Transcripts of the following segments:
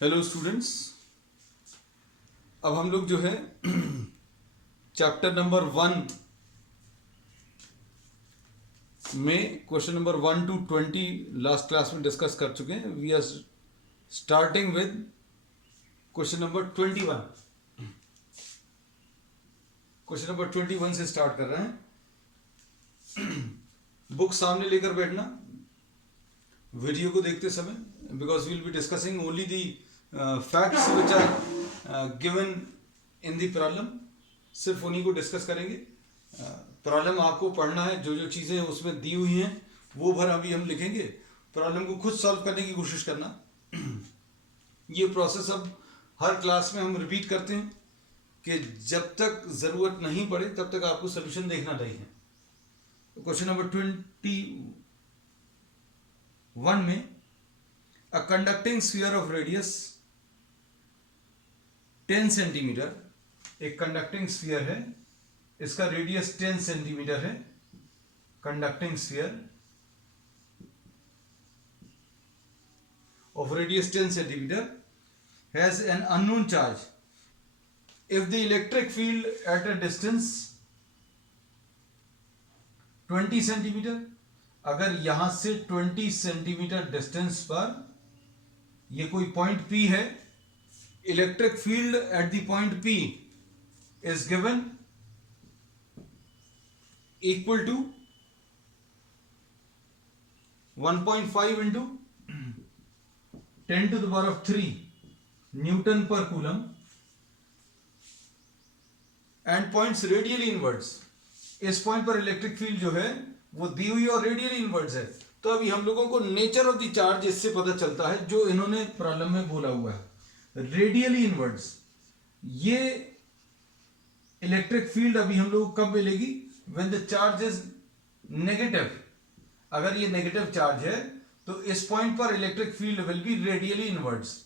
Hello students, अब हम लोग जो है चैप्टर नंबर 1 में question number 1 to 20 last class में डिस्कस कर चुके हैं। We are starting with question number 21। Question number 21 से स्टार्ट कर रहे हैं। बुक सामने लेकर बैठना वीडियो को देखते समय, because we will be discussing only the facts which are given in the problem. सिर्फ उन्हीं को डिस्कस करेंगे। प्रॉब्लम आपको पढ़ना है, जो जो चीज़ें उसमें दी हुई हैं वो भर अभी हम लिखेंगे। प्रॉब्लम को खुद सॉल्व करने की कोशिश करना। ये प्रोसेस अब हर क्लास में हम रिपीट करते हैं कि जब तक ज़रूरत नहीं पड़े तब तक आपको सोल्यूशन देखना नहीं है। क्वेश्चन नंबर 21 में a conducting sphere of radius 10 centimetre, एक कंडक्टिंग स्फीयर है, इसका रेडियस 10 सेंटीमीटर है। Conducting sphere of radius 10 centimeter has an unknown charge. If the electric field at a distance 20 centimeter, अगर यहां से 20 सेंटीमीटर डिस्टेंस पर ये कोई पॉइंट P है, electric field at the point P is given equal to 1.5 into 10 to the power of 3 newton पर coulomb and points radially inwards. इस point पर इलेक्ट्रिक फील्ड जो है वो दी हुई और रेडियली इनवर्ड्स है। तो अभी हम लोगों को नेचर ऑफ द चार्ज इससे पता चलता है, जो इन्होंने प्रॉब्लम में बोला हुआ है रेडियली इनवर्ड्स। ये इलेक्ट्रिक फील्ड अभी हम लोग कब मिलेगी? When the charge is negative. अगर ये नेगेटिव चार्ज है तो इस पॉइंट पर electric field will B radially inwards.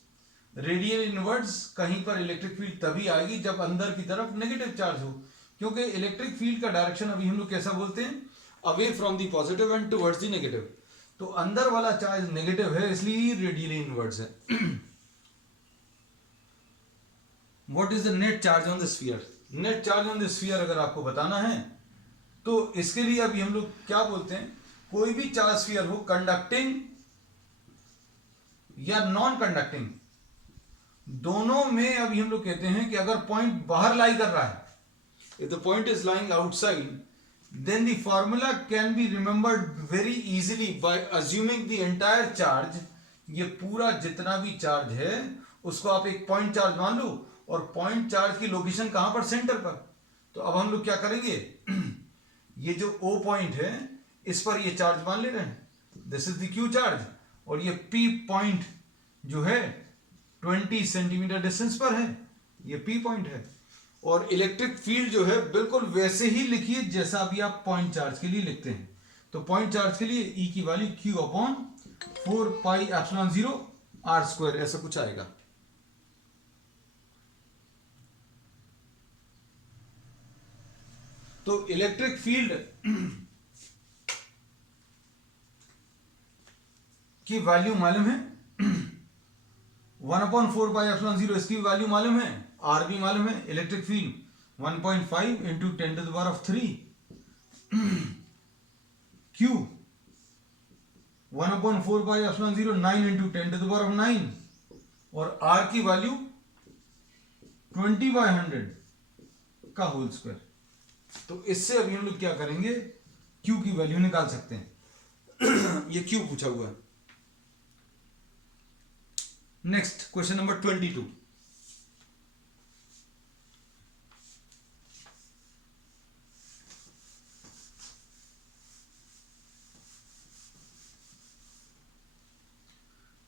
Radially inwards कहीं पर इलेक्ट्रिक फील्ड तभी आएगी जब अंदर की तरफ नेगेटिव चार्ज हो, क्योंकि इलेक्ट्रिक फील्ड का डायरेक्शन अभी हम लोग कैसा बोलते हैं? Away from the positive and towards the negative. तो अंदर वाला चार्ज नेगेटिव है, इसलिए रेडियली इनवर्ड्स है। What is the net charge on the sphere? Net charge on the sphere अगर आपको बताना है तो इसके लिए अभी हम लोग क्या बोलते हैं? कोई भी चार्ज स्फीयर हो, कंडक्टिंग या नॉन कंडक्टिंग, दोनों में अभी हम लोग कहते हैं कि अगर पॉइंट बाहर लाई कर रहा है, if the point is lying outside, then the formula can be remembered very easily by assuming the entire charge। ये पूरा जितना भी चार्ज है उसको आप एक पॉइंट चार्ज मान लो, और पॉइंट चार्ज की लोकेशन कहां पर? सेंटर पर। तो अब हम लोग क्या करेंगे? ये जो O पॉइंट है इस पर ये चार्ज मान ले रहे हैं, this is the Q charge, और ये P पॉइंट जो है 20 सेंटीमीटर डिस्टेंस पर है, ये P पॉइंट है। और इलेक्ट्रिक फील्ड जो है बिल्कुल वैसे ही लिखिए जैसा अभी आप पॉइंट चार्ज के लिए लिखते हैं। तो पॉइंट चार्ज के लिए E की वैल्यू Q अपॉन 4πε0 r², ऐसा कुछ आएगा। तो इलेक्ट्रिक फील्ड की वैल्यू मालूम है, 1/4πε0 इसकी वैल्यू मालूम है, आर भी मालूम है। Electric field 1.5 into 10 to the power of 3 Q 1/4πε0 9 into 10 to the power of 9, और R की वैल्यू 20/100 का होल स्क्वायर। तो इससे अभी हम लोग क्या करेंगे? Q की वैल्यू निकाल सकते हैं। ये Q पूछा हुआ है। Next question number 22।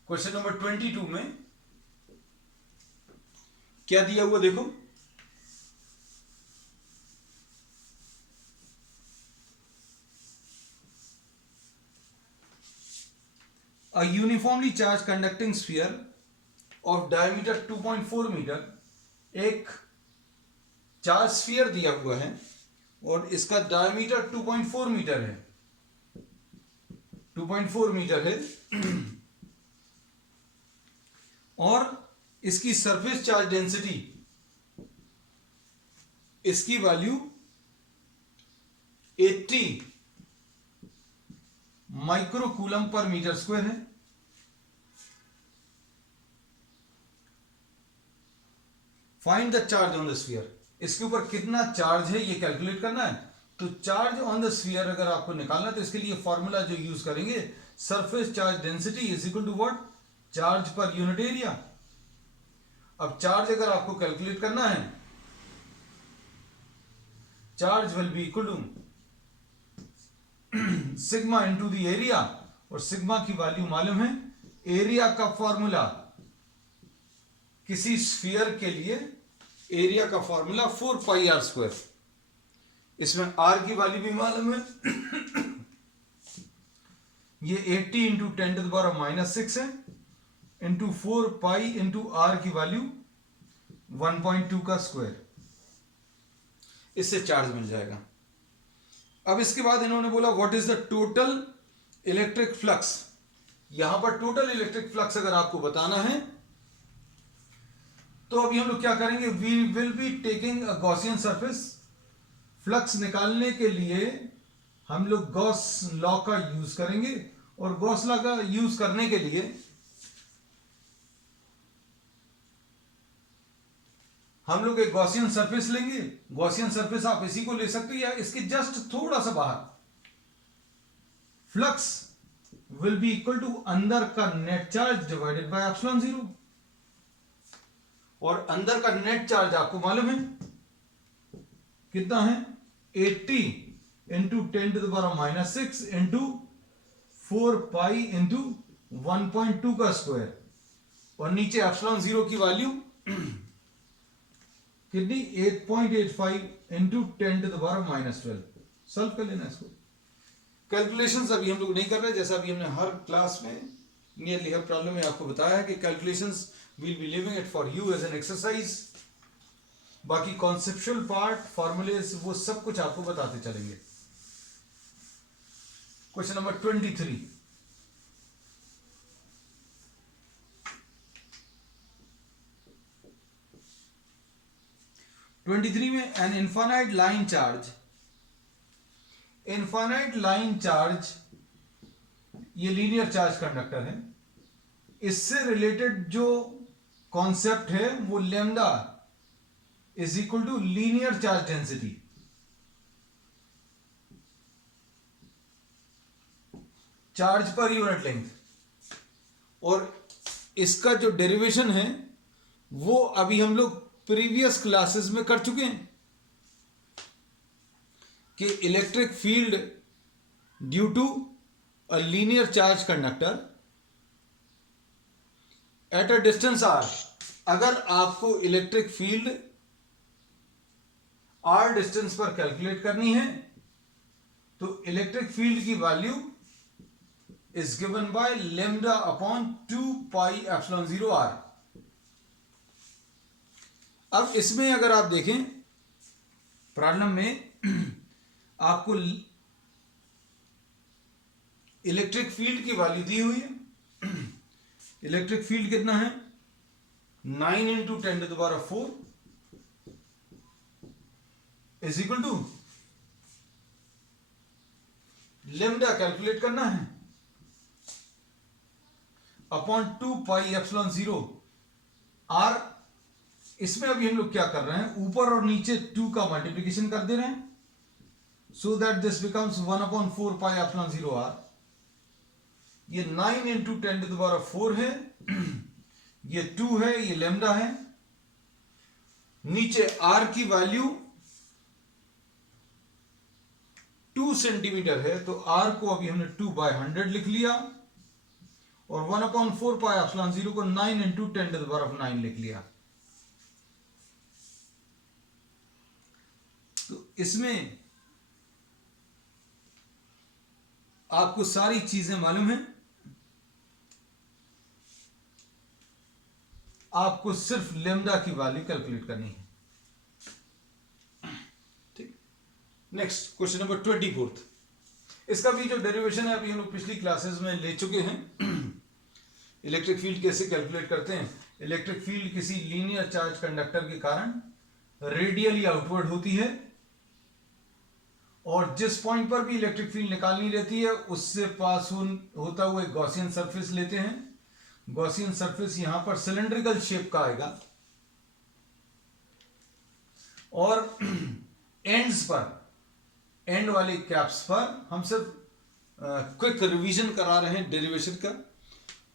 Question number 22 में क्या दिया हुआ देखो। A uniformly charged conducting sphere of diameter 2.4 metre, एक चार्ज स्फीयर दिया हुआ है और इसका डायमीटर 2.4 मीटर है, 2.4 मीटर है, और इसकी सरफेस चार्ज डेंसिटी, इसकी वैल्यू 80 माइक्रोकूलम पर मीटर स्क्वायर है। Find the charge on the sphere, इसके ऊपर कितना चार्ज है ये कैलकुलेट करना है। तो चार्ज ऑन द स्फीयर अगर आपको निकालना है तो इसके लिए फॉर्मूला जो यूज करेंगे, surface charge density is equal to what, charge per unit area. अब चार्ज अगर आपको कैलकुलेट करना है, charge will be equal to sigma into the area, और सिग्मा की वैल्यू मालूम है। एरिया का फॉर्मूला किसी स्फीयर के लिए, एरिया का फॉर्मूला 4 पाई आर स्क्वायर। इसमें आर की वैल्यू भी मालूम है, ये 80 इंटू 10⁻⁻6 है, इंटू 4 पाई इंटू आर की वैल्यू 1.2 का स्क्वायर, इससे चार्ज मिल जाएगा। अब इसके बाद इन्होंने बोला what is the total electric flux. यहां पर टोटल इलेक्ट्रिक फ्लक्स अगर आपको बताना है तो अभी हम लोग क्या करेंगे, we will be taking a Gaussian surface. Flux निकालने के लिए हम लोग गॉस लॉ का यूज करेंगे, और गॉस लॉ का यूज करने के लिए हम लोग एक गॉसियन सरफेस लेंगे। गॉसियन सरफेस आप इसी को ले सकते हैं या इसके जस्ट थोड़ा सा बाहर। Flux will be equal to अंदर का net charge divided by epsilon 0, और अंदर का नेट चार्ज आपको मालूम है कितना है, 80 इंटू 10⁻⁻6 इंटू 4 पाई इंटू 1.2 का स्क्वायर, और नीचे एप्सिलॉन 0 की वैल्यू कितनी, 8.85 इंटू 10⁻⁻12। सॉल्व कर लेना इसको। कैलकुलेशंस अभी हम लोग नहीं कर रहे, जैसा अभी हमने हर क्लास में, नियरली हर प्रॉब्लम में आपको बताया है कि calculations we'll be leaving it for you as an exercise। बाकी कॉन्सेप्चुअल पार्ट, फॉर्मूलेस, वो सब कुछ आपको बताते चलेंगे। क्वेश्चन नंबर 23, में an infinite line charge, infinite line charge ये लीनियर चार्ज कंडक्टर है। इससे रिलेटेड जो कॉन्सेप्ट है वो lambda is equal to linear charge density. Charge per unit length, और इसका जो डेरिवेशन है वो अभी हम लोग प्रीवियस क्लासेस में कर चुके हैं कि electric field due to a linear charge conductor at a distance R. अगर आपको इलेक्ट्रिक फील्ड आर डिस्टेंस पर कैलकुलेट करनी है तो इलेक्ट्रिक फील्ड की value is given by lambda upon 2 pi epsilon 0 R. अब इसमें अगर आप देखें प्रॉब्लम में आपको इलेक्ट्रिक फील्ड की वैल्यू दी हुई है। इलेक्ट्रिक फील्ड कितना है, 9 into 10⁻⁴ is equal to lambda calculate करना है अपॉन 2 पाई एप्सिलॉन 0 आर। इसमें अभी हम लोग क्या कर रहे हैं, ऊपर और नीचे 2 का मल्टीप्लीकेशन कर दे रहे हैं, so that this becomes 1/4 pi epsilon 0 r. ये 9 इंटू 10⁻⁴ है, ये 2 है, ये लैम्डा है। नीचे आर की वैल्यू 2 सेंटीमीटर है, तो आर को अभी हमने 2/100 लिख लिया, और 1/4 पाई एप्सिलॉन 0 को 9 इंटू 10⁹ लिख लिया। तो इसमें आपको सारी चीजें मालूम है, आपको सिर्फ लैम्डा की वैल्यू कैलकुलेट करनी है। ठीक, नेक्स्ट क्वेश्चन नंबर 24। इसका भी जो डेरिवेशन है अभी हम लोग पिछली क्लासेस में ले चुके हैं। इलेक्ट्रिक फील्ड कैसे कैलकुलेट करते हैं? इलेक्ट्रिक फील्ड किसी लीनियर चार्ज कंडक्टर के कारण रेडियली आउटवर्ड होती है, और जिस पॉइंट पर भी इलेक्ट्रिक फील्ड निकालनी रहती है उससे पास होता हुआ एक गॉसियन सरफेस लेते हैं। गॉसियन सरफेस यहां पर सिलेंड्रिकल शेप का आएगा, और एंड्स पर, एंड वाले कैप्स पर हम सिर्फ क्विक रिवीजन करा रहे हैं डेरिवेशन का,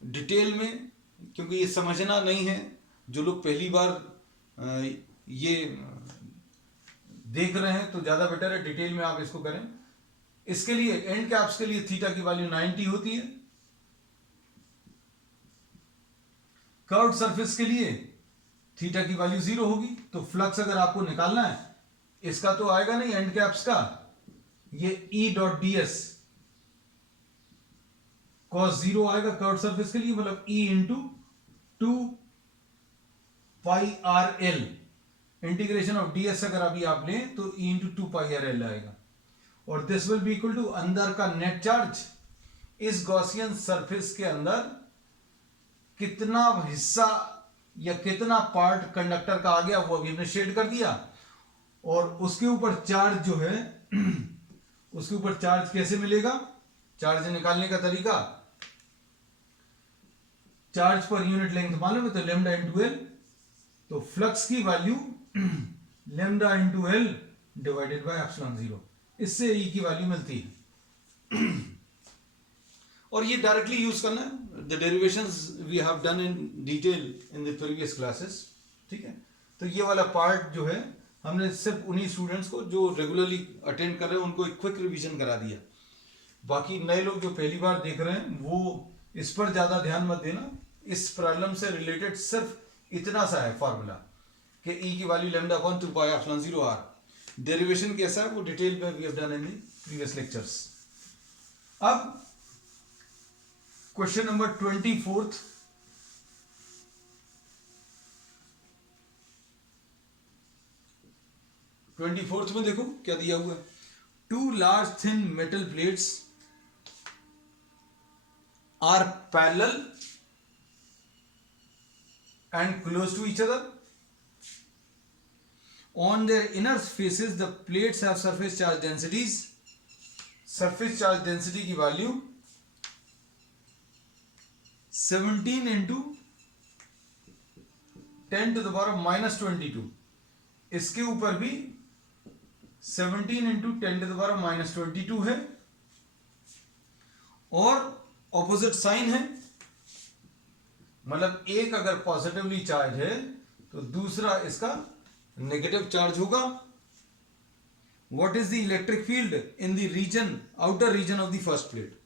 डिटेल में, क्योंकि ये समझना नहीं है। जो लोग पहली बार ये देख रहे हैं तो ज़्यादा बेटर है डिटेल में आप इसको करें। इसके लिए एंड कैप्स के लिए थीटा की वैल्यू 90 होती है, कर्व्ड सरफेस के लिए थीटा की वैल्यू 0 होगी। तो फ्लक्स अगर आपको निकालना है, इसका तो आएगा नहीं एंड कैप्स का, ये E dot d s cos 0 आएगा कर्व्ड सरफेस के लिए, मतलब E into 2 pi r l, integration of ds अगर अभी आप लें तो E into 2 pi r l आएगा, और this will be equal to अंदर का नेट चार्ज। इस गॉसियन सरफेस के अंदर कितना हिस्सा या कितना पार्ट कंडक्टर का आ गया वो अभी हमने शेड कर दिया, और उसके ऊपर चार्ज जो है उसके ऊपर चार्ज कैसे मिलेगा? चार्ज निकालने का तरीका, चार्ज पर यूनिट लेंथ मालूम है तो लेमडा इंटू एल, तो फ्लक्स की value lambda into L divided by epsilon 0, इससे E की वैल्यू मिलती है। और ये डायरेक्टली यूज करना है, the derivations we have done in detail in the previous classes, ठीक है। तो ये वाला पार्ट जो है हमने सिर्फ उन्हीं स्टूडेंट्स को जो रेगुलरली अटेंड कर रहे हैं उनको एक क्विक रिवीजन करा दिया। बाकी नए लोग जो पहली बार देख रहे हैं वो इस पर ज्यादा ध्यान मत देना। इस प्रॉब्लम से रिलेटेड सिर्फ इतना सा है फॉर्मूला कि E की value lambda upon 2 pi epsilon 0 r। Derivation कैसा है वो डिटेल में we have done in the previous lectures. अब क्वेश्चन नंबर 24th, में देखो क्या दिया हुआ है। 2 large thin metal plates are parallel and close to each other. On their inner faces, the plates have surface charge densities. Surface charge density की value 17 into 10 to the power of minus 22। इसके ऊपर भी 17 into 10 to the power of minus 22 है, और opposite sign है, मतलब एक अगर पॉजिटिवली चार्ज है तो दूसरा इसका नेगेटिव चार्ज होगा। What is the electric field in the region, outer region of the first plate?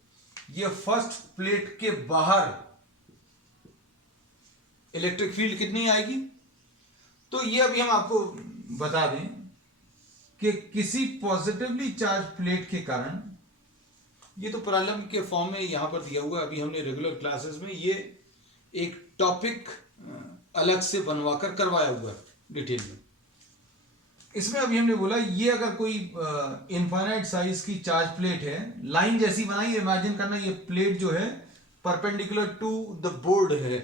ये फर्स्ट प्लेट के बाहर इलेक्ट्रिक फील्ड कितनी आएगी? तो ये अभी हम आपको बता दें कि किसी पॉजिटिवली चार्ज प्लेट के कारण, ये तो प्रॉब्लम के फॉर्म में यहां पर दिया हुआ है, अभी हमने रेगुलर क्लासेस में ये एक टॉपिक अलग से बनवाकर करवाया हुआ है डिटेल में। इसमें अभी हमने बोला ये अगर कोई इनफाइनाइट साइज की चार्ज प्लेट है, लाइन जैसी बनाई, इमेजिन करना ये प्लेट जो है परपेंडिकुलर टू द बोर्ड है,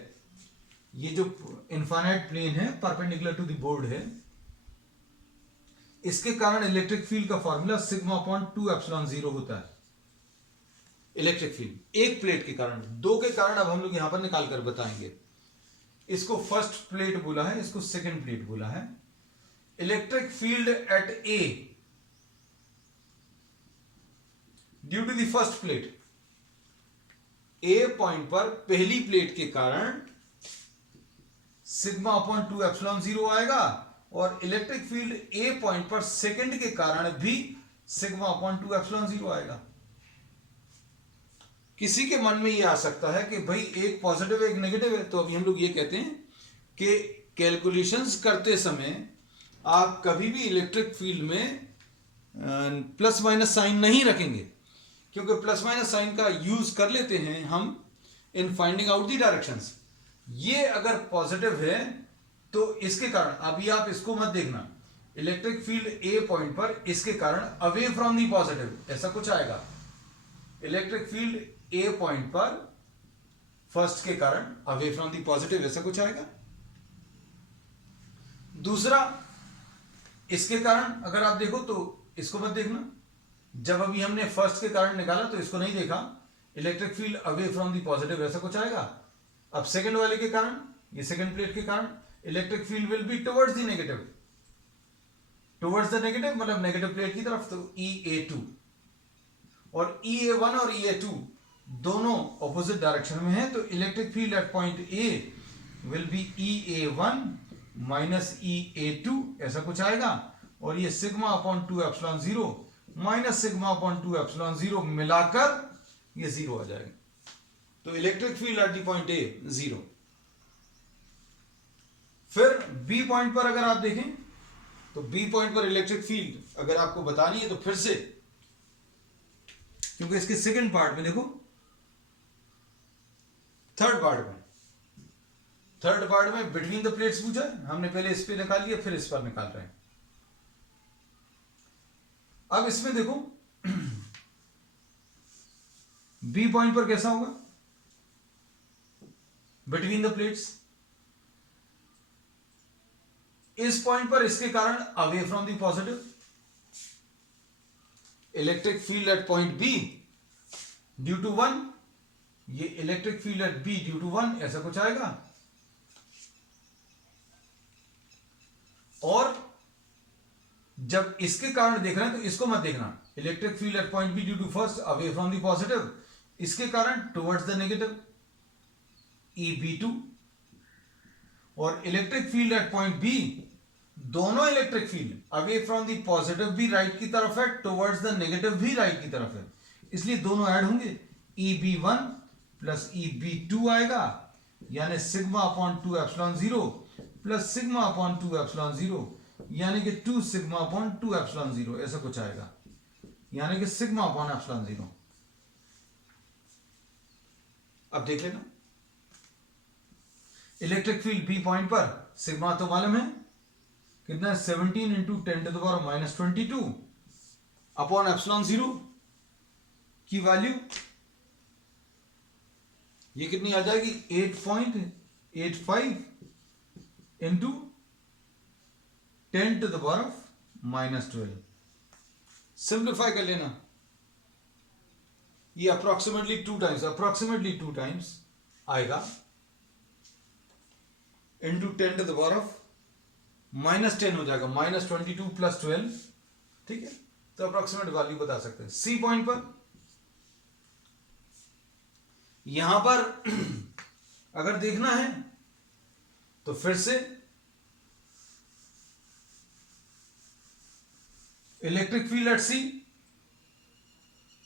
ये जो इनफाइनाइट प्लेन है परपेंडिकुलर टू द बोर्ड है। इसके कारण इलेक्ट्रिक फील्ड का फॉर्मूला सिग्मा अपॉन 2 एप्सिलॉन 0 होता है। इलेक्ट्रिक फील्ड एक प्लेट के कारण, दो के कारण अब हम लोग यहां पर निकाल कर बताएंगे। इसको फर्स्ट प्लेट बोला है, इसको सेकंड प्लेट बोला है। Electric field at A due to the first plate, A point पर पहली प्लेट के कारण सिग्मा अपॉन 2 एप्सिलॉन 0 आएगा, और इलेक्ट्रिक फील्ड ए पॉइंट पर सेकंड के कारण भी सिग्मा अपॉन 2 एप्सिलॉन 0 आएगा। किसी के मन में यह आ सकता है कि भाई एक पॉजिटिव एक नेगेटिव है, तो अभी हम लोग ये कहते हैं कि कैलकुलेशंस करते समय आप कभी भी इलेक्ट्रिक फील्ड में प्लस माइनस साइन नहीं रखेंगे, क्योंकि प्लस माइनस साइन का यूज कर लेते हैं हम in finding out the directions. ये अगर पॉजिटिव है तो इसके कारण, अभी आप इसको मत देखना, इलेक्ट्रिक फील्ड ए पॉइंट पर इसके कारण अवे फ्रॉम दी पॉजिटिव ऐसा कुछ आएगा। इलेक्ट्रिक फील्ड ए पॉइंट पर फर्स्ट के कारण अवे फ्रॉम द पॉजिटिव, ऐसा कुछ आएगा। दूसरा, इसके कारण अगर आप देखो तो इसको मत देखना, जब अभी हमने फर्स्ट के कारण निकाला तो इसको नहीं देखा, electric field away from the positive ऐसा कुछ आएगा। अब सेकंड वाले के कारण, ये सेकंड प्लेट के कारण electric field will be towards the negative, towards the negative मतलब नेगेटिव प्लेट की तरफ, तो EA2 और EA1 और EA2 दोनों ऑपोजिट डायरेक्शन में है, तो electric field at point A will be EA1 minus EA2 ऐसा कुछ आएगा, और ये sigma upon 2 epsilon 0 minus sigma upon 2 epsilon 0 मिलाकर ये 0 आ जाएगा। तो electric field at the point A 0। फिर बी पॉइंट पर अगर आप देखें तो बी पॉइंट पर इलेक्ट्रिक फील्ड अगर आपको बतानी है तो फिर से, क्योंकि इसके सेकंड पार्ट में देखो, थर्ड पार्ट में बिटवीन द प्लेट्स पूछा है, हमने पहले इस पे निकाल लिया, फिर इस पर निकाल रहे हैं। अब इसमें देखो बी पॉइंट पर कैसा होगा बिटवीन द प्लेट्स, इस पॉइंट पर इसके कारण away from the positive, electric field at point B due to 1, ये electric field at B due to 1 ऐसा कुछ आएगा। और जब इसके कारण देख रहे हैं तो इसको मत देखना, electric field at point B due to first away from the positive, इसके कारण टुवर्ड्स द नेगेटिव EB2, और electric field at point B, दोनों electric field away from the positive भी राइट की तरफ है, टुवर्ड्स द नेगेटिव भी right की तरफ है, इसलिए दोनों ऐड होंगे, EB1 प्लस EB2 आएगा, यानी sigma upon 2 epsilon 0 plus sigma upon 2 epsilon 0, यानी कि 2 सिग्मा अपॉन 2 एप्सिलॉन 0 ऐसा कुछ आएगा, यानी कि सिग्मा अपॉन एप्सिलॉन 0। अब देख लेना, इलेक्ट्रिक फील्ड बी पॉइंट पर सिग्मा तो मालूम है कितना, 17 into 10 to the power minus 22 upon epsilon 0 की वैल्यू ये कितनी आ जाएगी, 8.85 into 10 to the power minus 12। Simplify कर लेना, ये अप्रोक्सीमेटली 2 टाइम्स आएगा, into 10 to the power of minus 10 हो जाएगा, माइनस 22 प्लस 12, ठीक है। तो अप्रोक्सीमेट वैल्यू बता सकते हैं। सी पॉइंट पर, यहां पर अगर देखना है तो फिर से electric field at C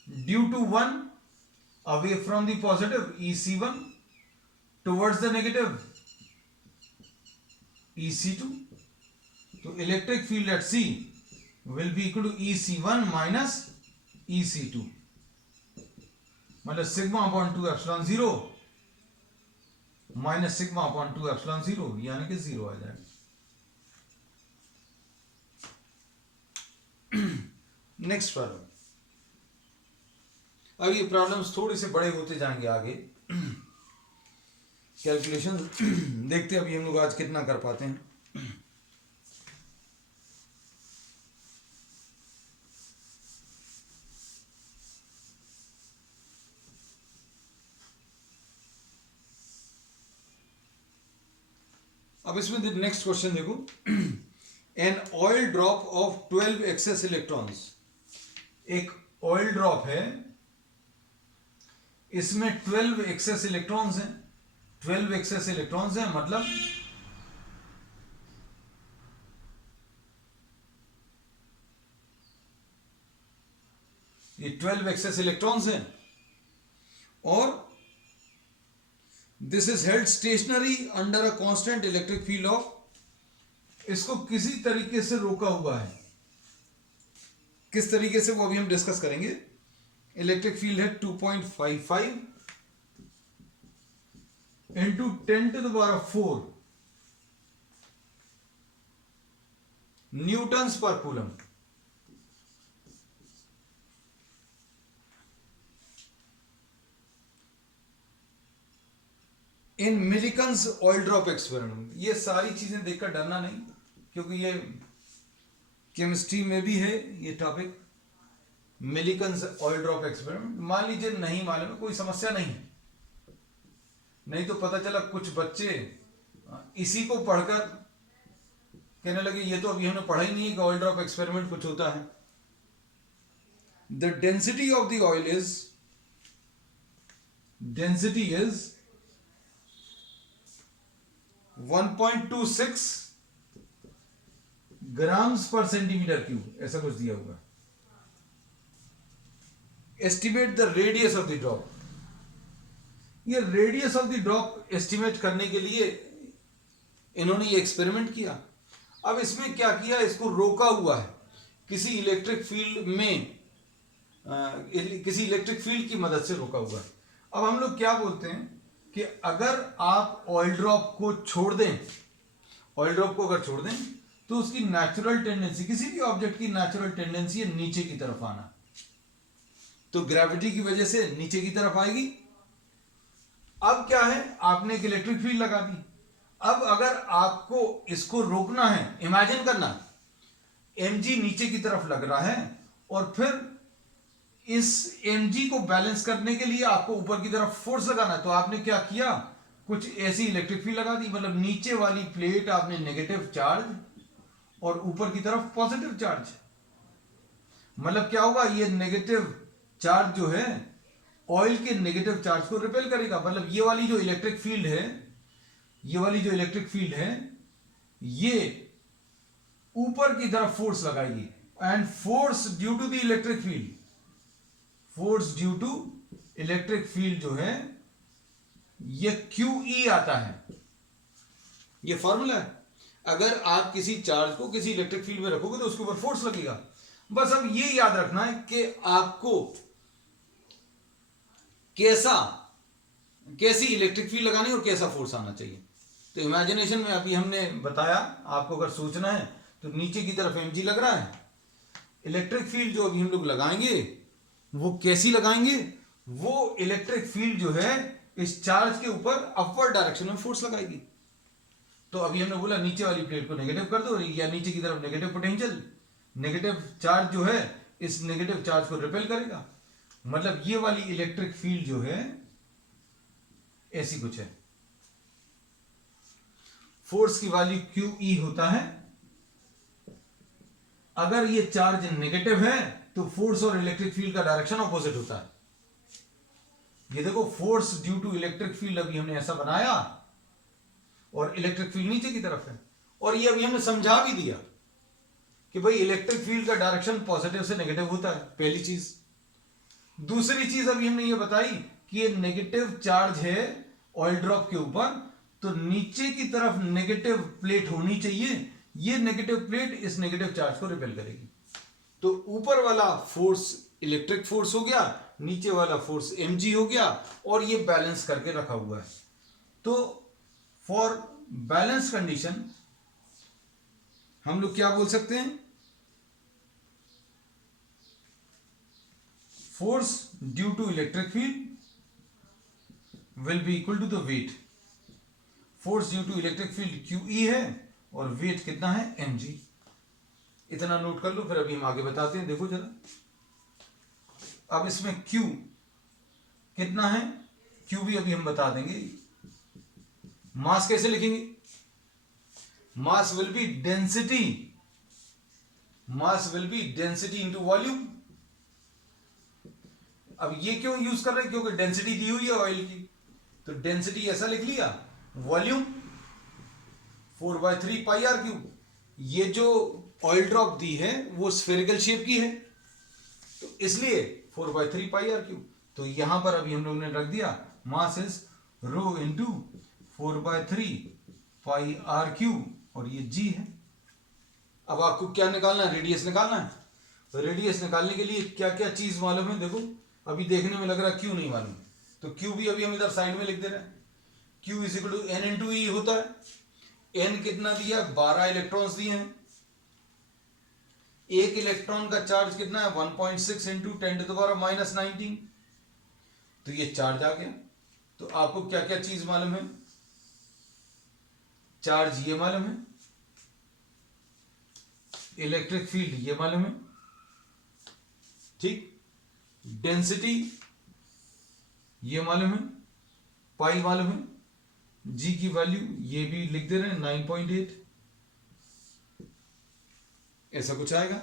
due to 1 away from the positive EC1 towards the negative EC2, तो electric field at C will be equal to EC1 minus EC2, मतलब sigma upon 2 epsilon 0 minus sigma upon 2 epsilon 0, यानी कि 0 आ जाएगा। Next problem, अब ये problems थोड़े से बड़े होते जाएंगे आगे, कैलकुलेशन देखते हैं अभी हम लोग आज कितना कर पाते हैं। अब इसमें नेक्स्ट क्वेश्चन देखो, an oil drop of 12 excess electrons, एक ऑयल ड्रॉप है, इसमें 12 एक्सेस इलेक्ट्रॉन्स हैं, 12 एक्सेस इलेक्ट्रॉन्स हैं, मतलब ये 12 एक्सेस इलेक्ट्रॉन्स हैं, और this is held stationary under a constant electric field of, इसको किसी तरीके से रोका हुआ है, किस तरीके से वो अभी हम डिस्कस करेंगे। इलेक्ट्रिक फील्ड है 2.55 into 10 to the power 4 newtons पर coulomb, in Millikan's oil drop experiment, ये सारी चीजें देखकर डरना नहीं, क्योंकि ये केमिस्ट्री में भी है ये topic. Millikan's oil drop experiment, मान लीजिए नहीं मालूम है, कोई समस्या नहीं है, नहीं तो पता चला कुछ बच्चे इसी को पढ़कर कहने लगे ये तो अभी हमने पढ़ा ही नहीं है कि ऑयल ड्रॉप एक्सपेरिमेंट कुछ होता है। The density of the oil is, density is 1.26 grams per centimetre cube, ऐसा कुछ दिया हुआ। Estimate the radius of the drop, ये radius of the drop estimate करने के लिए इन्होंने ये एक्सपेरिमेंट किया। अब इसमें क्या किया, इसको रोका हुआ है किसी इलेक्ट्रिक फील्ड में, किसी इलेक्ट्रिक फील्ड की मदद से रोका हुआ है। अब हम लोग क्या बोलते हैं कि अगर आप ऑयल ड्रॉप को छोड़ दें, ऑयल ड्रॉप को अगर छोड़ दें तो उसकी नेचुरल टेंडेंसी, किसी भी ऑब्जेक्ट की नेचुरल टेंडेंसी है नीचे की तरफ आना, तो ग्रेविटी की वजह से नीचे की तरफ आएगी। अब क्या है, आपने एक इलेक्ट्रिक फील्ड लगा दी। अब अगर आपको इसको रोकना है, इमेजिन करना mg नीचे की तरफ लग रहा है और फिर इस mg को बैलेंस करने के लिए आपको ऊपर की तरफ फोर्स लगाना है, तो आपने क्या किया, कुछ ऐसी इलेक्ट्रिक फील्ड लगा दी, मतलब नीचे वाली प्लेट आपने नेगेटिव चार्ज और ऊपर की तरफ पॉजिटिव चार्ज। मतलब क्या होगा, ये नेगेटिव चार्ज जो है ऑयल के नेगेटिव चार्ज को रिपेल करेगा। मतलब ये वाली जो इलेक्ट्रिक फील्ड है, ये वाली जो इलेक्ट्रिक फील्ड है, ये ऊपर की तरफ फोर्स लगाएगी, and force due to the electric field, force due to electric field जो है ये QE आता है, ये फॉर्मूला है। अगर आप किसी चार्ज को किसी इलेक्ट्रिक फील्ड में रखोगे तो उसके ऊपर फोर्स लगेगा। बस अब ये याद रखना है कि आपको कैसी इलेक्ट्रिक फील्ड लगानी और कैसा फोर्स आना चाहिए। तो इमेजिनेशन में अभी हमने बताया, आपको अगर सोचना है तो नीचे की तरफ mg लग रहा है, इलेक्ट्रिक फील्ड जो अभी हम लोग लगाएंगे वो कैसी लगाएंगे, वो इलेक्ट्रिक फील्ड जो है इस चार्ज के ऊपर अपवर्ड डायरेक्शन में फोर्स लगाएगी। तो अभी हमने बोला नीचे वाली प्लेट को नेगेटिव कर दो, या नीचे की तरफ नेगेटिव पोटेंशियल, नेगेटिव चार्ज जो है इस नेगेटिव चार्ज को रिपेल करेगा। मतलब ये वाली इलेक्ट्रिक फील्ड जो है ऐसी कुछ है। फोर्स की वैल्यू QE होता है। अगर ये चार्ज नेगेटिव है तो फोर्स और इलेक्ट्रिक फील्ड का डायरेक्शन ऑपोजिट होता है। ये देखो, force due to electric field अभी हमने ऐसा बनाया और इलेक्ट्रिक फील्ड नीचे की तरफ है, और ये अभी हमने समझा भी दिया कि भाई इलेक्ट्रिक फील्ड का डायरेक्शन पॉजिटिव से नेगेटिव होता है, पहली चीज। दूसरी चीज अभी हमने ये बताई कि ये नेगेटिव चार्ज है ऑयल ड्रॉप के ऊपर, तो नीचे की तरफ नेगेटिव प्लेट होनी चाहिए, ये नेगेटिव प्लेट इस नेगेटिव चार्ज को रिपेल करेगी। तो ऊपर वाला फोर्स इलेक्ट्रिक फोर्स हो गया, नीचे वाला फोर्स mg हो गया, और ये बैलेंस करके रखा हुआ है। तो फॉर बैलेंस कंडीशन हम लोग क्या बोल सकते हैं, force due to electric field will be equal to the weight. Force due to electric field QE है और वेट कितना है, mg। इतना नोट कर लो, फिर अभी हम आगे बताते हैं। देखो जरा, अब इसमें Q कितना है, Q भी अभी हम बता देंगे। मास कैसे लिखेंगे, mass will be density, mass will be density into volume. अब ये क्यों यूज कर रहे हैं, क्योंकि डेंसिटी दी हुई है ऑयल की, तो डेंसिटी ऐसा लिख लिया, वॉल्यूम 4/3 पाई आर क्यूब। ये जो ऑयल ड्रॉप दी है वो स्फेरिकल शेप की है, तो इसलिए 4/3 पाई आर क्यूब। तो यहां पर अभी हम लोग ने रख दिया mass is rho into 4/3 pi r cube, और ये g है। अब आपको क्या निकालना है, रेडियस निकालना है। तो रेडियस निकालने के लिए क्या क्या चीज मालूम है, देखो अभी देखने में लग रहा है Q नहीं मालूम, तो Q भी अभी हम इधर साइड में लिख दे रहे हैं। Q is equal to N into E होता है। N कितना दिया, 12 इलेक्ट्रॉन्स दिए हैं। एक इलेक्ट्रॉन का चार्ज कितना है, 1.6 इंटू 10⁻⁻19। तो ये चार्ज आ गया। तो आपको क्या क्या चीज मालूम है, चार्ज ये मालूम है, इलेक्ट्रिक फील्ड ये मालूम है, ठीक, डेंसिटी ये मालूम है, पाई मालूम है, जी की वैल्यू ये भी लिख दे रहे हैं 9.8, ऐसा कुछ आएगा।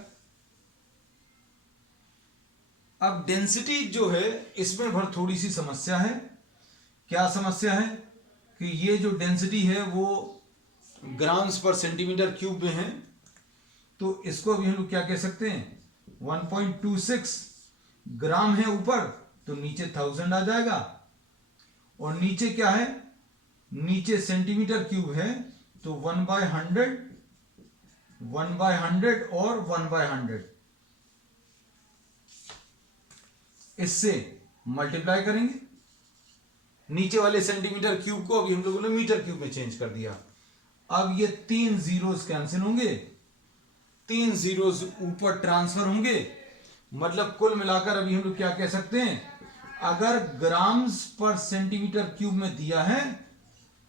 अब डेंसिटी जो है इसमें भर थोड़ी सी समस्या है। क्या समस्या है कि ये जो डेंसिटी है वो ग्राम्स पर सेंटीमीटर क्यूब में है, तो इसको अभी हम लोग क्या कह सकते हैं, 1.26 ग्राम है ऊपर तो नीचे 1000 आ जाएगा, और नीचे क्या है, नीचे सेंटीमीटर क्यूब है तो 1/100 और 1/100 इससे मल्टीप्लाई करेंगे। नीचे वाले सेंटीमीटर क्यूब को अभी हम लोगों ने मीटर क्यूब में चेंज कर दिया। अब ये 3 जीरोस कैंसिल होंगे, 3 जीरोस ऊपर ट्रांसफर होंगे, मतलब कुल मिलाकर अभी हम लोग क्या कह सकते हैं, अगर ग्राम्स पर सेंटीमीटर क्यूब में दिया है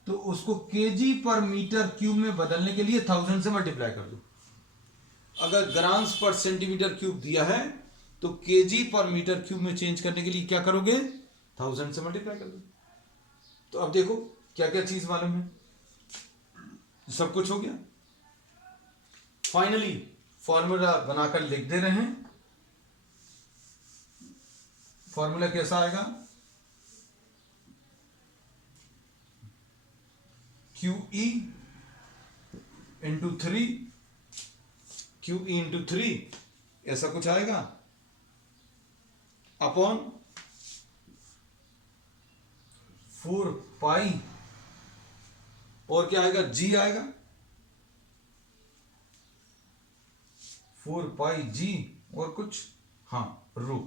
तो उसको केजी पर मीटर क्यूब में बदलने के लिए 1000 से मल्टीप्लाई कर दो। अगर ग्राम्स पर सेंटीमीटर क्यूब दिया है तो केजी पर मीटर क्यूब में चेंज करने के लिए क्या करोगे, 1000 से मल्टीप्लाई कर दो। तो अब देखो क्या क्या चीज मालूम है, सब कुछ हो गया। फाइनली फॉर्मूला बनाकर लिख दे रहे हैं। फॉर्मूला कैसा आएगा, QE इंटू 3, QE इंटू 3 ऐसा कुछ आएगा, अपॉन 4 पाई, और क्या आएगा, G आएगा, 4 पाई G, और कुछ, हाँ, rho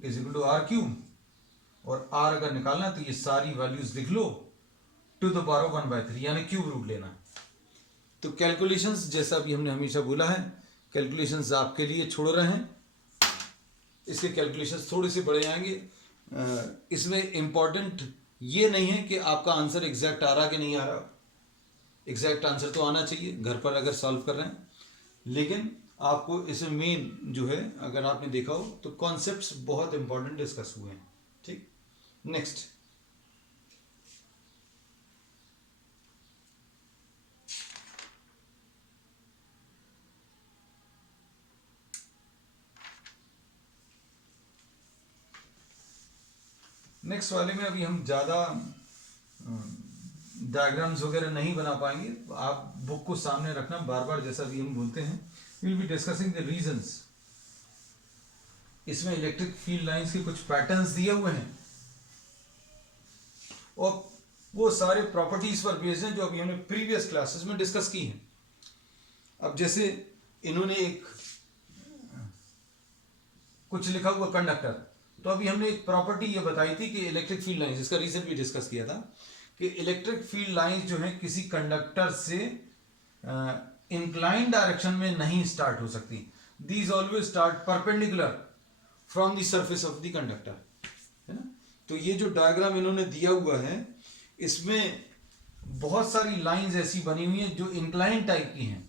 is equal to r cube, और आर अगर निकालना तो ये सारी वैल्यूज लिख लो, टू द पावर 1/3 यानी क्यूब रूट लेना। तो कैलकुलेशंस जैसा भी हमने हमेशा बोला है, कैलकुलेशंस आपके लिए छोड़ रहे हैं, इसके कैलकुलेशंस थोड़े से बड़े आएंगे। इसमें इंपॉर्टेंट ये नहीं है कि आपका आंसर एग्जैक्ट आ रहा कि नहीं आ रहा, एग्जैक्ट आंसर तो आना चाहिए घर पर अगर सॉल्व कर रहे हैं, लेकिन आपको इसमें मेन जो है, अगर आपने देखा हो तो कॉन्सेप्ट्स बहुत इंपॉर्टेंट डिस्कस हुए हैं, ठीक। नेक्स्ट, नेक्स्ट वाले में अभी हम ज़्यादा डायग्राम्स वगैरह नहीं बना पाएंगे, आप बुक को सामने रखना बार बार, जैसा भी हम बोलते हैं। We will be discussing the reasons. इसमें इलेक्ट्रिक फील्ड लाइंस के कुछ पैटर्न्स दिए हुए हैं, और वो सारे प्रॉपर्टीज पर बेस्ड हैं जो अभी हमने प्रीवियस क्लासेस में डिस्कस की हैं। अब जैसे इन्होंने एक कुछ लिखा हुआ कंडक्टर, तो अभी हमने एक प्रॉपर्टी ये बताई थी कि इलेक्ट्रिक फील्ड लाइंस, इसका रीजन भी डिस्कस किया था कि इलेक्ट्रिक फील्ड लाइंस जो है किसी कंडक्टर से इंक्लाइन डायरेक्शन में नहीं स्टार्ट हो सकती। These always start perpendicular from the surface of the conductor, है ना। तो ये जो डायग्राम इन्होंने दिया हुआ है, इसमें बहुत सारी लाइंस ऐसी बनी हुई हैं जो इंक्लाइन टाइप की हैं,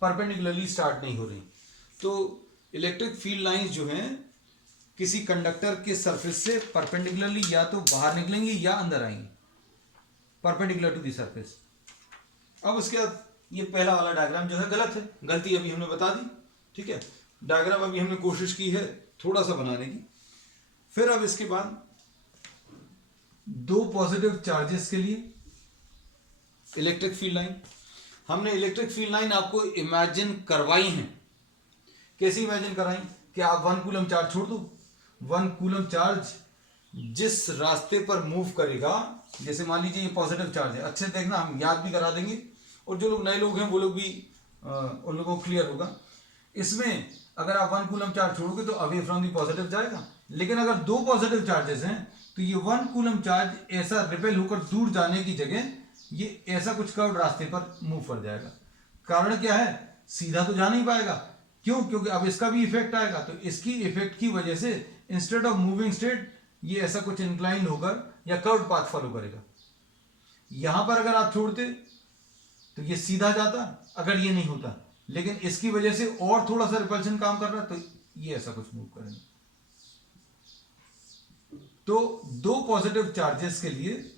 परपेंडिकुलरली स्टार्ट नहीं हो रही। तो इलेक्ट्रिक फील्ड लाइंस जो हैं किसी कंडक्टर के सरफेस से परपेंडिकुलरली या तो बाहर निकलेंगी या अंदर आएंगी, परपेंडिकुलर टू दी सरफेस। अब उसके बाद ये पहला वाला डायग्राम जो है गलत है, गलती अभी हमने बता दी, ठीक है। डायग्राम अभी हमने कोशिश की है थोड़ा सा बनाने की। फिर अब इसके बाद दो पॉजिटिव चार्जेस के लिए इलेक्ट्रिक फील्ड लाइन, हमने इलेक्ट्रिक फील्ड लाइन आपको इमेजिन करवाई है। कैसे इमेजिन कराई कि आप 1 कूलम चार्ज छोड़ दो, 1 कूलम चार्ज जिस रास्ते पर मूव करेगा, जैसे मान लीजिए ये पॉजिटिव चार्ज है, अच्छे देखना हम याद भी करा देंगे, और जो लोग नए लोग हैं वो लोग भी उन लोगों को क्लियर होगा। इसमें अगर आप 1 कूलम चार्ज छोड़ोगे तो अवे फ्रॉम दी पॉजिटिव जाएगा, लेकिन अगर दो पॉजिटिव चार्जेस हैं तो ये 1 कूलम चार्ज ऐसा रिपेल होकर दूर जाने की जगह ये ऐसा कुछ कर्व रास्ते पर मूव कर जाएगा। कारण क्या है, सीधा तो जा नहीं पाएगा, क्यों, क्योंकि अब इसका भी इफेक्ट आएगा, तो इसकी इफेक्ट की वजह से इंस्टेड ऑफ मूविंग स्ट्रेट ये ऐसा कुछ इंक्लाइन होकर या कर्व पाथ फॉलो करेगा। यहां पर अगर आप छोड़ते तो ये सीधा जाता अगर ये नहीं होता, लेकिन इसकी वजह से और थोड़ा सा रिपल्शन काम कर रहा है तो ये ऐसा कुछ मूव करेंगे। तो दो पॉजिटिव चार्जेस के लिए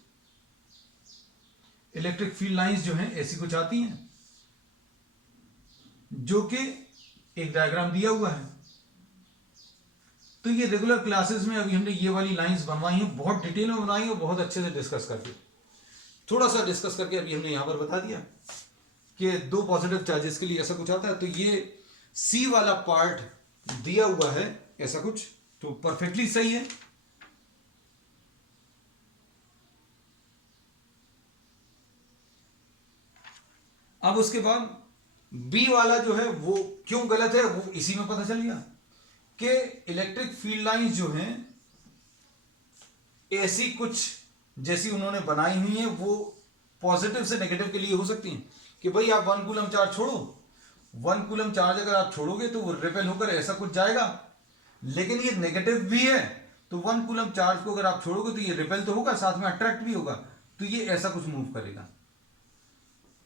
इलेक्ट्रिक फील्ड लाइंस जो हैं ऐसी कुछ आती हैं, जो कि एक डायग्राम दिया हुआ है। तो ये रेगुलर क्लासेस में अभी हमने ये वाली लाइंस बनवाई हैं, बहुत डिटेल में बनाई और बहुत अच्छे से डिस्कस करके, थोड़ा सा डिस्कस करके अभी हमने यहां पर बता दिया कि दो पॉजिटिव चार्जेस के लिए ऐसा कुछ आता है। तो ये सी वाला पार्ट दिया हुआ है ऐसा कुछ, तो परफेक्टली सही है। अब उसके बाद बी वाला जो है वो क्यों गलत है, वो इसी में पता चल गया कि इलेक्ट्रिक फील्ड लाइंस जो हैं ऐसी कुछ जैसी उन्होंने बनाई हुई हैं वो पॉजिटिव से नेगेटिव के लिए हो सकती हैं कि भाई आप 1 कूलम चार्ज छोड़ो, 1 कूलम चार्ज अगर आप छोड़ोगे तो वो रिपेल होकर ऐसा कुछ जाएगा, लेकिन ये नेगेटिव भी है तो 1 कूलम चार्ज को अगर आप छोड़ोगे तो ये रिपेल तो होगा, साथ में अट्रैक्ट भी होगा, तो ये ऐसा कुछ मूव करेगा।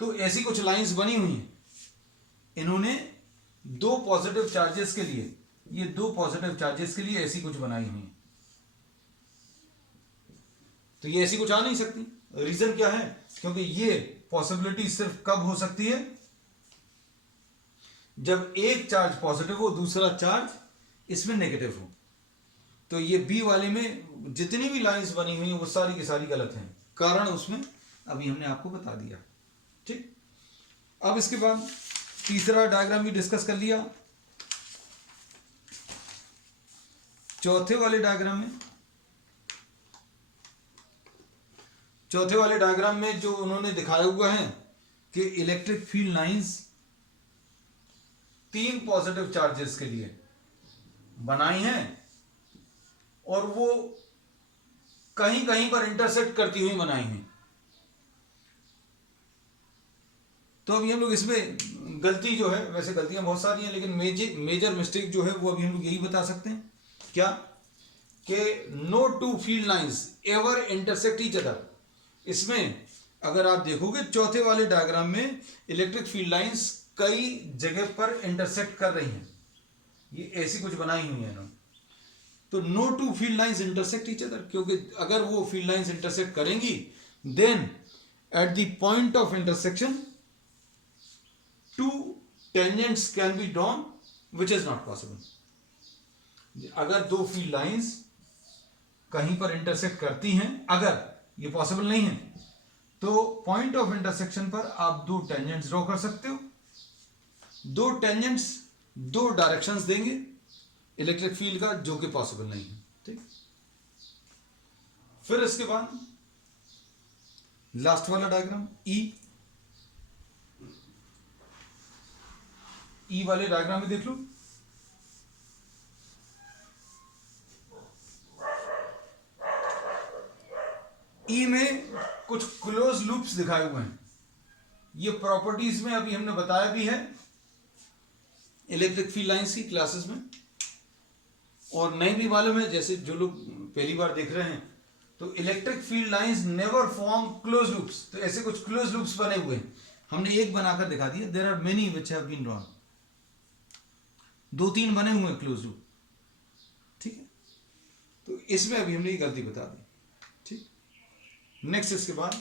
तो ऐसी कुछ लाइंस बनी हुई हैं, इन्होंने दो पॉजिटिव चार्जेस के लिए, ये दो पॉजिटिव चार्जेस के लिए ऐसी कुछ बनाई हुई है। तो ये ऐसी कुछ आ नहीं सकती। रीजन क्या है? क्योंकि ये पॉसिबिलिटी सिर्फ कब हो सकती है, जब एक चार्ज पॉजिटिव हो, दूसरा चार्ज इसमें नेगेटिव हो। तो ये बी वाले में जितनी भी लाइंस बनी हुई हैं वो सारी की सारी गलत हैं, कारण उसमें अभी हमने आपको बता दिया। ठीक, अब इसके बाद तीसरा डायग्राम भी डिस्कस कर लिया। चौथे वाले डायग्राम में जो उन्होंने दिखाया हुआ है कि electric field lines 3 positive charges के लिए बनाई हैं और वो कहीं कहीं पर इंटरसेक्ट करती हुई बनाई हैं। तो अभी हम लोग इसमें गलती जो है, वैसे गलतियां बहुत सारी हैं, लेकिन मेजर मिस्टेक जो है वो अभी हम लोग यही बता सकते हैं क्या, कि no two field lines ever intersect each other. इसमें अगर आप देखोगे चौथे वाले डायग्राम में इलेक्ट्रिक फील्ड लाइंस कई जगह पर इंटरसेक्ट कर रही हैं, ये ऐसी कुछ बनाई हुई है ना। तो no two field lines intersect each other, क्योंकि अगर वो फील्ड लाइंस इंटरसेक्ट करेंगी then at the point of intersection two tangents can be drawn which is not possible। अगर दो फील्ड लाइंस कहीं पर इंटरसेक्ट करती हैं, अगर ये पॉसिबल नहीं है, तो पॉइंट ऑफ इंटरसेक्शन पर आप दो टेंजेंट्स ड्रॉ कर सकते हो। दो टेंजेंट्स दो डायरेक्शंस देंगे इलेक्ट्रिक फील्ड का, जो कि पॉसिबल नहीं है। ठीक, फिर इसके बाद लास्ट वाला डायग्राम ई वाले डायग्राम में देख लो। ई में कुछ क्लोज लूप्स दिखाए हुए हैं। ये प्रॉपर्टीज में अभी हमने बताया भी है इलेक्ट्रिक फील्ड लाइंस की क्लासेस में, और नहीं भी मालूम है, जैसे जो लोग पहली बार देख रहे हैं, तो electric field lines never form close loops. तो ऐसे कुछ क्लोज लूप्स बने हुए हैं, हमने एक बनाकर दिखा दिया। There are many which have been drawn, 2-3 बने हुए क्लोज लूप। ठीक है, तो इसमें अभी हमने ये गलती बता दी। ठीक, नेक्स्ट इसके बाद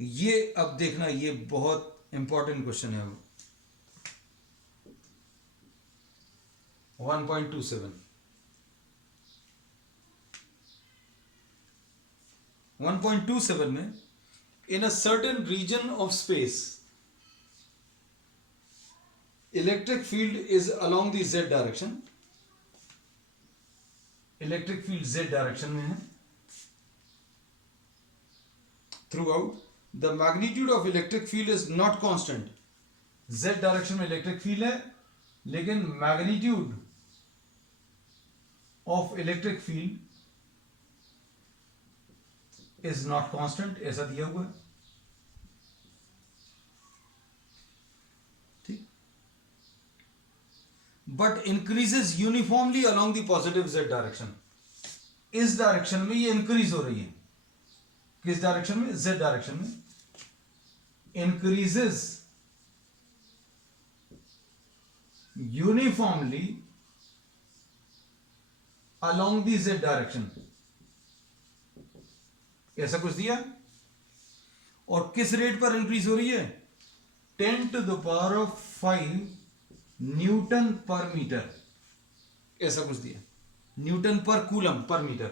ये, अब देखना, ये बहुत इंपॉर्टेंट क्वेश्चन है। 1.27 1.27 में in a certain region of space electric field is along the z direction। Electric field z direction में है। throughout the magnitude of electric field is not constant। z direction में इलेक्ट्रिक फील्ड है, लेकिन magnitude of electric field is not constant, ऐसा दिया हुआ है। But increases uniformly along the positive z direction. इस डायरेक्शन में ये इंक्रीज हो रही है। किस डायरेक्शन में? z डायरेक्शन में। Increases uniformly along the z direction, ऐसा कुछ दिया। और किस रेट पर इंक्रीज हो रही है? 10⁵ न्यूटन पर मीटर, ऐसा कुछ दिया। न्यूटन पर कूलम पर मीटर,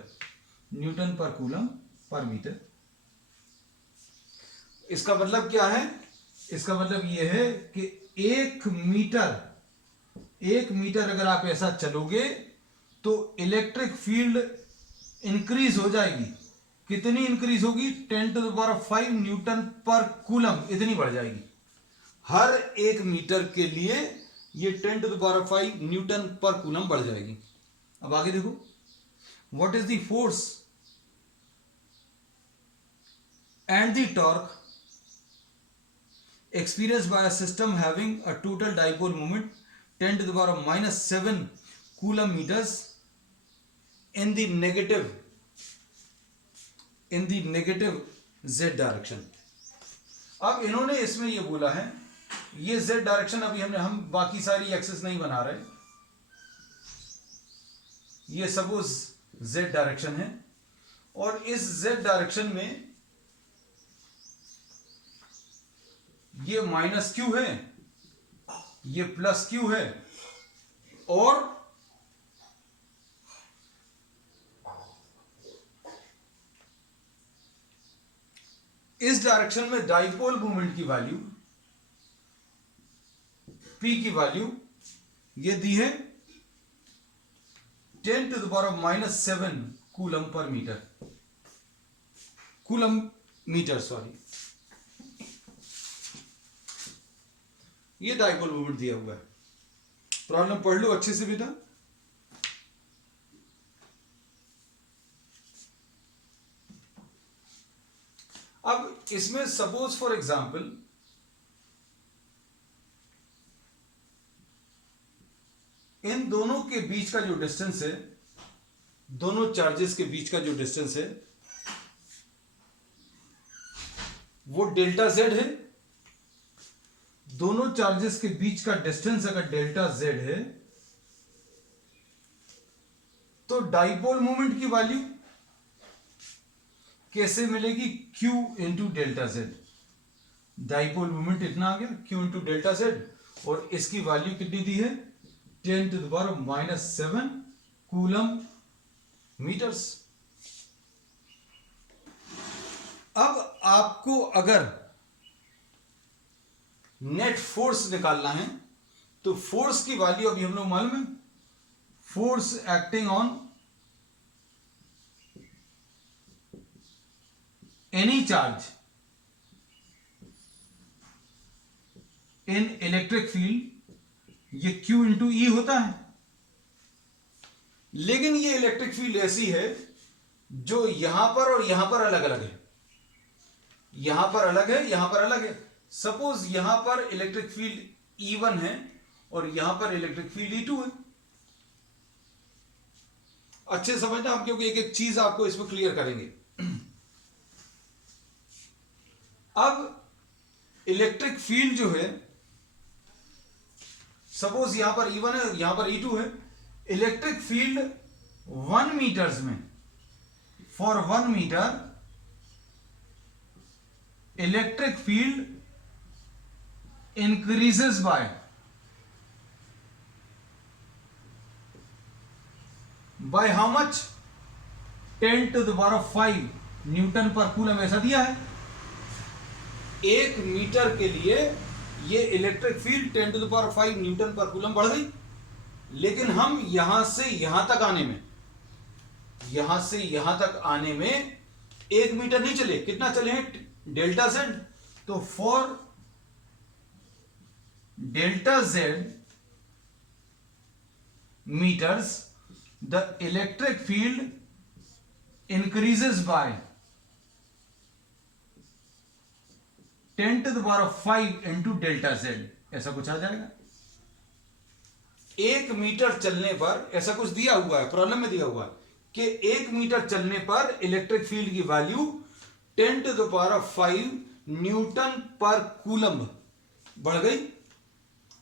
न्यूटन पर कूलम पर मीटर। इसका मतलब क्या है? इसका मतलब यह है कि 1 मीटर अगर आप ऐसा चलोगे तो इलेक्ट्रिक फील्ड इंक्रीज हो जाएगी। कितनी इंक्रीज होगी? 10⁵ न्यूटन पर कूलम, इतनी बढ़ जाएगी। हर 1 मीटर के लिए ये 10⁵ न्यूटन पर कूलम बढ़ जाएगी। अब आगे देखो, what is the force and the torque experienced by a system having a total dipole moment 10⁻⁻7 coulomb meters in the negative z direction. अब इन्होंने इसमें ये बोला है, ये z डायरेक्शन अभी हम बाकी सारी एक्सेस नहीं बना रहे, ये सपोज z डायरेक्शन है और इस z डायरेक्शन में ये -q है, ये +q है, और इस डायरेक्शन में डाइपोल मोमेंट की वैल्यू P की वैल्यू ये दी है 10⁻⁻7 कूलम पर मीटर, कूलम मीटर सॉरी, ये डाइपोल मोमेंट दिया हुआ है। प्रॉब्लम पढ़ लो अच्छे से बेटा। अब इसमें सपोज फॉर एग्जांपल इन दोनों के बीच का जो डिस्टेंस है, दोनों चार्जेस के बीच का जो डिस्टेंस है वो डेल्टा z है। दोनों चार्जेस के बीच का डिस्टेंस अगर डेल्टा z है तो डाइपोल मोमेंट की वैल्यू कैसे मिलेगी? Q into delta z। Dipole moment इतना आ गया Q इंटू डेल्टा z, और इसकी वैल्यू कितनी दी है? 10⁻⁻7 कूलम मीटर्स। अब आपको अगर नेट फोर्स निकालना है तो फोर्स की वैल्यू अभी हम लोग मालूम है, force acting on any charge in electric field ये Q इंटू E होता है। लेकिन ये इलेक्ट्रिक फील्ड ऐसी है जो यहां पर और यहां पर अलग अलग है, यहां पर अलग है, यहां पर अलग है। सपोज यहां पर इलेक्ट्रिक फील्ड E1 है और यहां पर इलेक्ट्रिक फील्ड E2 है। अच्छे समझना हम, क्योंकि एक एक चीज आपको इसमें क्लियर करेंगे। अब इलेक्ट्रिक फील्ड जो है, सपोज यहां पर E1 है, यहां पर E2 है। इलेक्ट्रिक फील्ड 1 मीटर्स में, for 1 metre electric field increases by how much? 10⁵ newton पर कूलम, ऐसा दिया है। 1 मीटर के लिए ये इलेक्ट्रिक फील्ड 10⁵ न्यूटन पर कूलम बढ़ गई। लेकिन हम यहां से यहां तक आने में, यहां से यहां तक आने में 1 मीटर नहीं चले, कितना चले हैं? Delta z। तो for delta z meters the electric field increases by 10⁵ into delta z, ऐसा कुछ आ जाएगा। 1 मीटर चलने पर, ऐसा कुछ दिया हुआ है, प्रॉब्लम में दिया हुआ है कि 1 मीटर चलने पर इलेक्ट्रिक फील्ड की वैल्यू 10⁵ न्यूटन पर कूलम्ब बढ़ गई।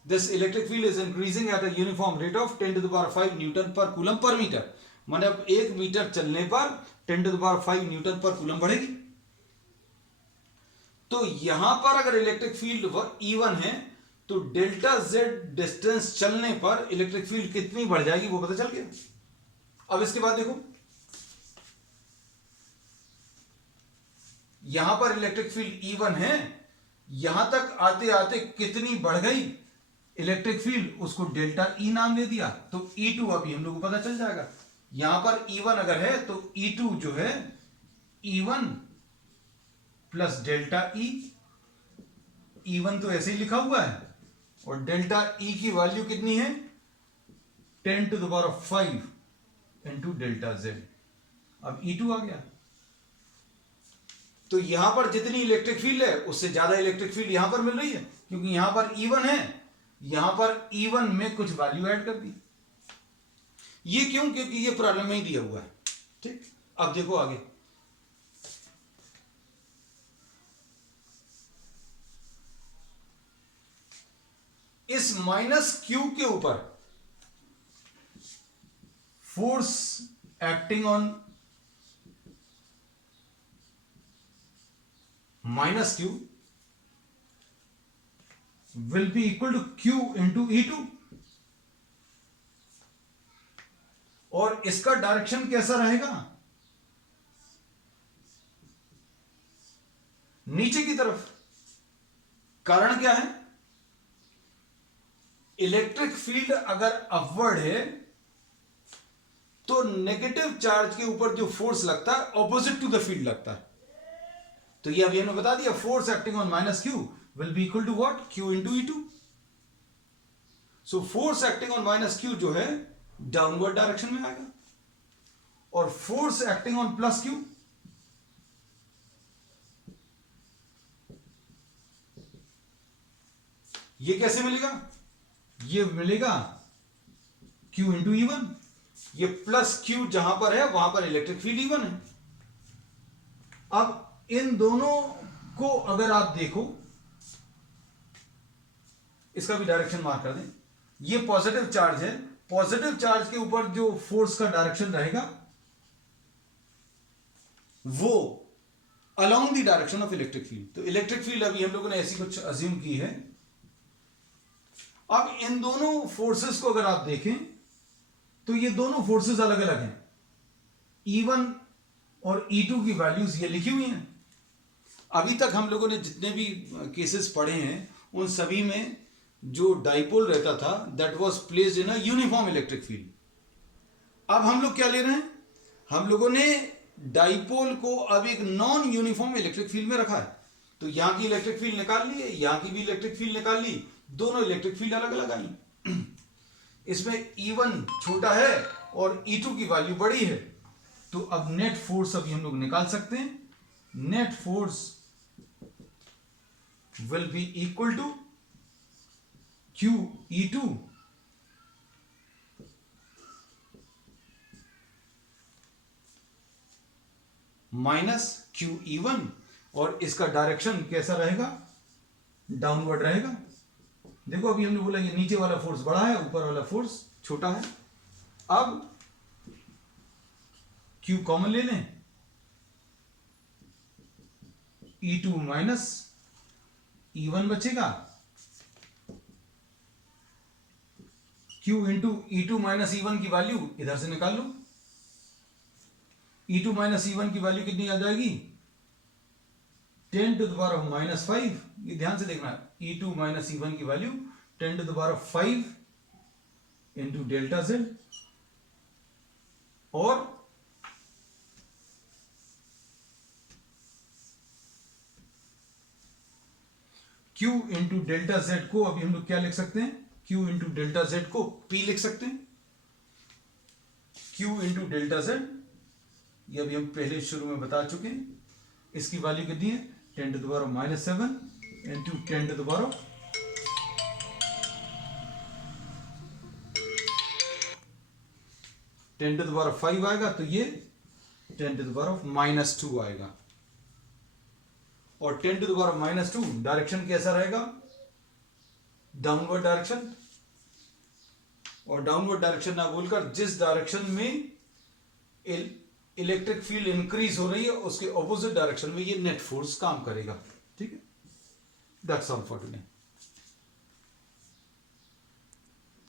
This electric field is increasing at a uniform rate of 10⁵ newton पर कूलम्ब पर मीटर। मतलब 1 मीटर चलने पर 10⁵ न्यूटन पर कूलम्ब बढ़ेगी। तो यहां पर अगर इलेक्ट्रिक फील्ड E1 है तो डेल्टा जेड डिस्टेंस चलने पर इलेक्ट्रिक फील्ड कितनी बढ़ जाएगी वो पता चल गया। अब इसके बाद देखो, यहां पर इलेक्ट्रिक फील्ड E1 है, यहां तक आते आते कितनी बढ़ गई इलेक्ट्रिक फील्ड, उसको डेल्टा E नाम दे दिया। तो E2 अभी हम लोग को पता चल जाएगा। यहां पर E1 अगर है तो E2 जो है E1 plus delta E। E1 तो ऐसे ही लिखा हुआ है और डेल्टा E की वैल्यू कितनी है 10⁵ इंटू डेल्टा जेड। अब E2 आ गया। तो यहां पर जितनी इलेक्ट्रिक फील्ड है उससे ज्यादा इलेक्ट्रिक फील्ड यहां पर मिल रही है, क्योंकि यहां पर E1 है, यहां पर E1 में कुछ वैल्यू ऐड कर दी। ये क्यों? क्योंकि ये प्रॉब्लम में ही दिया हुआ है। ठीक, अब देखो आगे। इस -q के ऊपर force acting on -q will be equal to q into E2। और इसका डायरेक्शन कैसा रहेगा? नीचे की तरफ। कारण क्या है? इलेक्ट्रिक फील्ड अगर अपवर्ड है तो नेगेटिव चार्ज के ऊपर जो फोर्स लगता है ऑपोजिट टू द फील्ड लगता है। तो ये अभी हमने बता दिया, force acting on -q will be equal to what? q into E2। So force acting on -q जो है डाउनवर्ड डायरेक्शन में आएगा, और फोर्स एक्टिंग ऑन +q ये कैसे मिलेगा? ये मिलेगा q into E1। ये +q जहां पर है वहां पर इलेक्ट्रिक फील्ड E1 है। अब इन दोनों को अगर आप देखो, इसका भी डायरेक्शन मार्क कर दें। ये पॉजिटिव चार्ज है, पॉजिटिव चार्ज के ऊपर जो फोर्स का डायरेक्शन रहेगा वो along the direction of electric field. तो इलेक्ट्रिक फील्ड अभी हम लोगों ने ऐसी कुछ अज्यूम की है। अब इन दोनों फोर्सेस को अगर आप देखें तो ये दोनों फोर्सेस अलग अलग हैं। E1 और E2 की वैल्यूज ये लिखी हुई हैं। अभी तक हम लोगों ने जितने भी केसेस पढ़े हैं उन सभी में जो डाइपोल रहता था that was placed in a uniform electric field. अब हम लोग क्या ले रहे हैं? हम लोगों ने डाइपोल को अब एक नॉन यूनिफॉर्म इलेक्ट्रिक फील्ड में रखा है। तो यहां की इलेक्ट्रिक फील्ड निकाल ली, यहां की भी इलेक्ट्रिक फील्ड निकाल ली, दोनों इलेक्ट्रिक फील्ड अलग अलग आई। इसमें E1 छोटा है और E2 की वैल्यू बड़ी है। तो अब नेट फोर्स अभी हम लोग निकाल सकते हैं। Net force will be equal to q E2 minus q E1, और इसका डायरेक्शन कैसा रहेगा? डाउनवर्ड रहेगा। देखो अभी हमने बोला ये नीचे वाला फोर्स बड़ा है, ऊपर वाला फोर्स छोटा है। अब q कॉमन ले लें, E2 माइनस E1 बचेगा, q into E2 minus E1 की वैल्यू इधर से निकाल लो। E2 माइनस E1 की वैल्यू कितनी आ जाएगी? 10⁻⁵। ये ध्यान से देखना, E2 माइनस E1 की वैल्यू 10⁵ इंटू डेल्टा जेड, और Q इंटू डेल्टा जेड को अभी हम लोग क्या लिख सकते हैं? Q इंटू डेल्टा जेड को P लिख सकते हैं। Q इंटू डेल्टा जेड, ये अभी हम पहले शुरू में बता चुके हैं। इसकी वैल्यू कितनी है? 10⁻⁷ इंटू 10⁻⁴ 10 टू द पावर 5 आएगा, तो ये 10 टू द पावर -2 आएगा। और 10 टू द पावर -2 डायरेक्शन कैसा रहेगा? Downward direction. और डाउनवर्ड डायरेक्शन ना बोलकर जिस डायरेक्शन में इलेक्ट्रिक फील्ड इंक्रीज हो रही है उसके ऑपोजिट डायरेक्शन में ये नेट फोर्स काम करेगा। ठीक है, दैट्स ऑल फॉर टुडे।